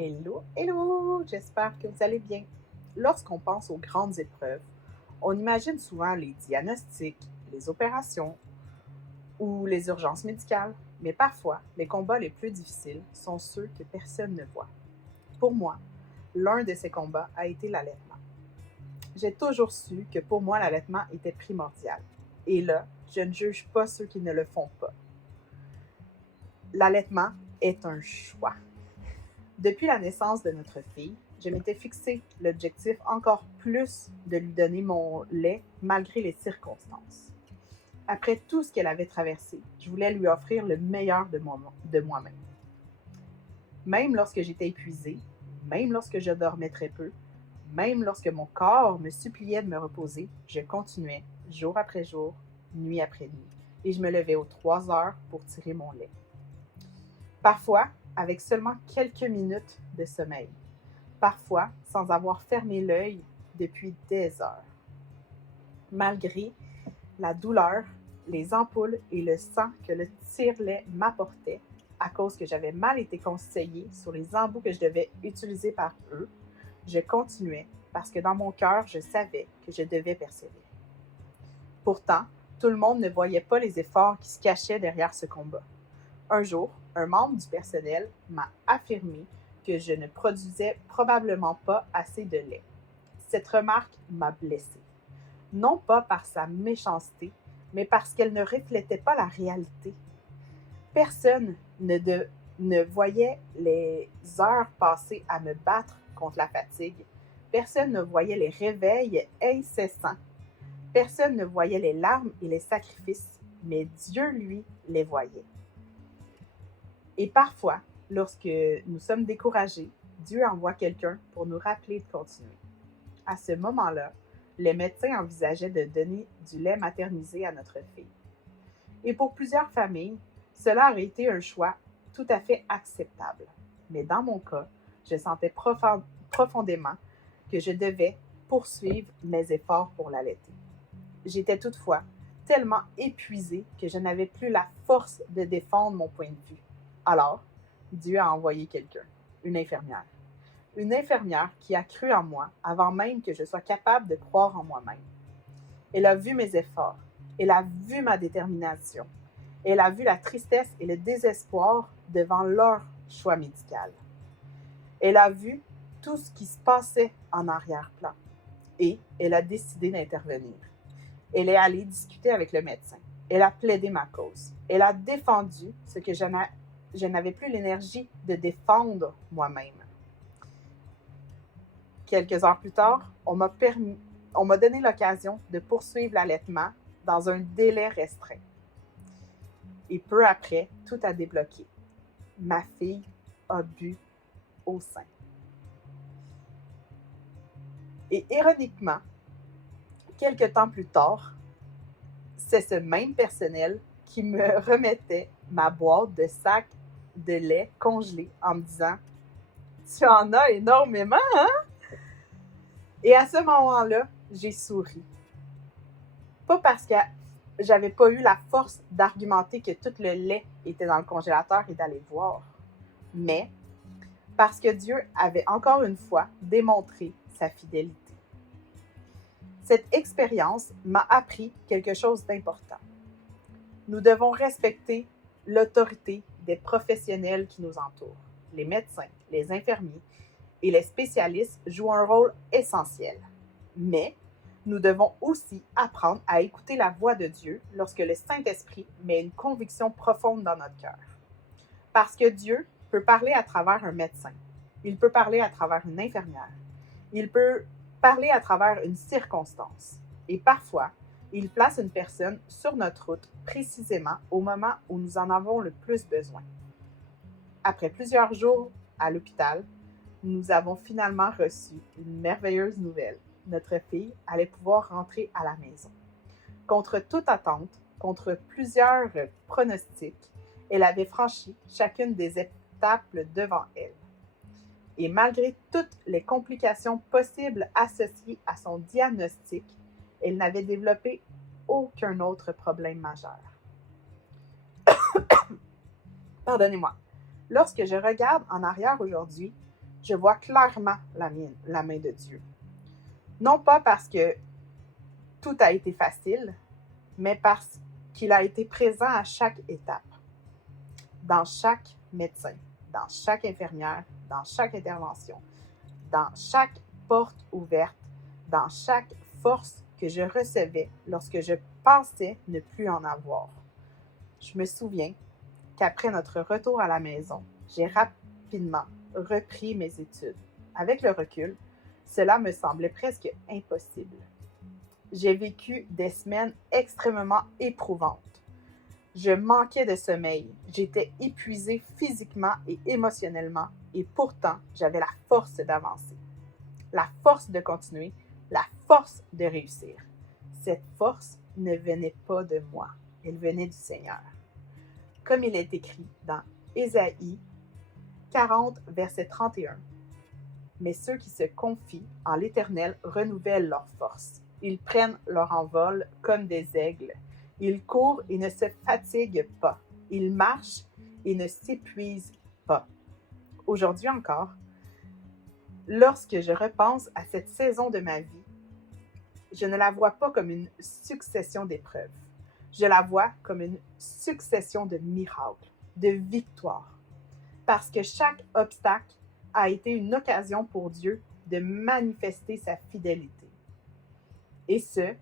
Hello, hello! J'espère que vous allez bien. Lorsqu'on pense aux grandes épreuves, on imagine souvent les diagnostics, les opérations ou les urgences médicales, mais parfois, les combats les plus difficiles sont ceux que personne ne voit. Pour moi, l'un de ces combats a été l'allaitement. J'ai toujours su que pour moi, l'allaitement était primordial. Et là, je ne juge pas ceux qui ne le font pas. L'allaitement est un choix. Depuis la naissance de notre fille, je m'étais fixé l'objectif encore plus de lui donner mon lait malgré les circonstances. Après tout ce qu'elle avait traversé, je voulais lui offrir le meilleur de moi-même. Même lorsque j'étais épuisée, même lorsque je dormais très peu, même lorsque mon corps me suppliait de me reposer, je continuais jour après jour, nuit après nuit, et je me levais aux 3 heures pour tirer mon lait. Parfois, avec seulement quelques minutes de sommeil. Parfois sans avoir fermé l'œil depuis des heures. Malgré la douleur, les ampoules et le sang que le tire-lait m'apportait, à cause que j'avais mal été conseillée sur les embouts que je devais utiliser par eux, je continuais parce que dans mon cœur, je savais que je devais persévérer. Pourtant, tout le monde ne voyait pas les efforts qui se cachaient derrière ce combat. Un jour, un membre du personnel m'a affirmé que je ne produisais probablement pas assez de lait. Cette remarque m'a blessée. Non pas par sa méchanceté, mais parce qu'elle ne reflétait pas la réalité. Personne ne voyait les heures passées à me battre contre la fatigue. Personne ne voyait les réveils incessants. Personne ne voyait les larmes et les sacrifices, mais Dieu, lui, les voyait. Et parfois, lorsque nous sommes découragés, Dieu envoie quelqu'un pour nous rappeler de continuer. À ce moment-là, les médecins envisageaient de donner du lait maternisé à notre fille. Et pour plusieurs familles, cela aurait été un choix tout à fait acceptable. Mais dans mon cas, je sentais profondément que je devais poursuivre mes efforts pour l'allaiter. J'étais toutefois tellement épuisée que je n'avais plus la force de défendre mon point de vue. Alors, Dieu a envoyé quelqu'un, une infirmière. Une infirmière qui a cru en moi avant même que je sois capable de croire en moi-même. Elle a vu mes efforts. Elle a vu ma détermination. Elle a vu la tristesse et le désespoir devant leur choix médical. Elle a vu tout ce qui se passait en arrière-plan. Et elle a décidé d'intervenir. Elle est allée discuter avec le médecin. Elle a plaidé ma cause. Elle a défendu ce que je n'avais plus l'énergie de défendre moi-même. Quelques heures plus tard, on m'a donné l'occasion de poursuivre l'allaitement dans un délai restreint. Et peu après, tout a débloqué. Ma fille a bu au sein. Et ironiquement, quelques temps plus tard, c'est ce même personnel qui me remettait ma boîte de sacs de lait congelé en me disant « Tu en as énormément, hein? » Et à ce moment-là, j'ai souri. Pas parce que j'avais pas eu la force d'argumenter que tout le lait était dans le congélateur et d'aller voir, mais parce que Dieu avait encore une fois démontré sa fidélité. Cette expérience m'a appris quelque chose d'important. Nous devons respecter l'autorité des professionnels qui nous entourent. Les médecins, les infirmiers et les spécialistes jouent un rôle essentiel. Mais nous devons aussi apprendre à écouter la voix de Dieu lorsque le Saint-Esprit met une conviction profonde dans notre cœur. Parce que Dieu peut parler à travers un médecin, il peut parler à travers une infirmière, il peut parler à travers une circonstance. Et parfois, il place une personne sur notre route précisément au moment où nous en avons le plus besoin. Après plusieurs jours à l'hôpital, nous avons finalement reçu une merveilleuse nouvelle. Notre fille allait pouvoir rentrer à la maison. Contre toute attente, contre plusieurs pronostics, elle avait franchi chacune des étapes devant elle. Et malgré toutes les complications possibles associées à son diagnostic, elle n'avait développé aucun autre problème majeur. Pardonnez-moi. Lorsque je regarde en arrière aujourd'hui, je vois clairement la main de Dieu. Non pas parce que tout a été facile, mais parce qu'il a été présent à chaque étape, dans chaque médecin, dans chaque infirmière, dans chaque intervention, dans chaque porte ouverte, dans chaque force que je recevais lorsque je pensais ne plus en avoir. Je me souviens qu'après notre retour à la maison, j'ai rapidement repris mes études. Avec le recul, cela me semblait presque impossible. J'ai vécu des semaines extrêmement éprouvantes. Je manquais de sommeil, j'étais épuisée physiquement et émotionnellement, et pourtant, j'avais la force d'avancer, la force de continuer, la force de réussir. Cette force ne venait pas de moi, elle venait du Seigneur. Comme il est écrit dans Ésaïe 40, verset 31. Mais ceux qui se confient en l'Éternel renouvellent leur force. Ils prennent leur envol comme des aigles. Ils courent et ne se fatiguent pas. Ils marchent et ne s'épuisent pas. Aujourd'hui encore, lorsque je repense à cette saison de ma vie, je ne la vois pas comme une succession d'épreuves. Je la vois comme une succession de miracles, de victoires. Parce que chaque obstacle a été une occasion pour Dieu de manifester sa fidélité. Et ce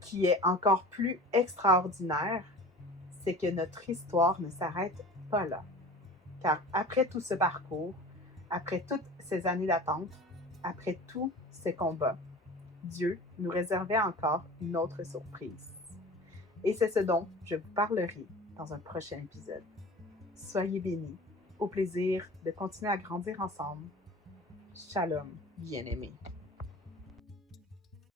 qui est encore plus extraordinaire, c'est que notre histoire ne s'arrête pas là. Car après tout ce parcours, après toutes ces années d'attente, après tous ces combats, Dieu nous réservait encore une autre surprise. Et c'est ce dont je vous parlerai dans un prochain épisode. Soyez bénis. Au plaisir de continuer à grandir ensemble. Shalom, bien-aimés.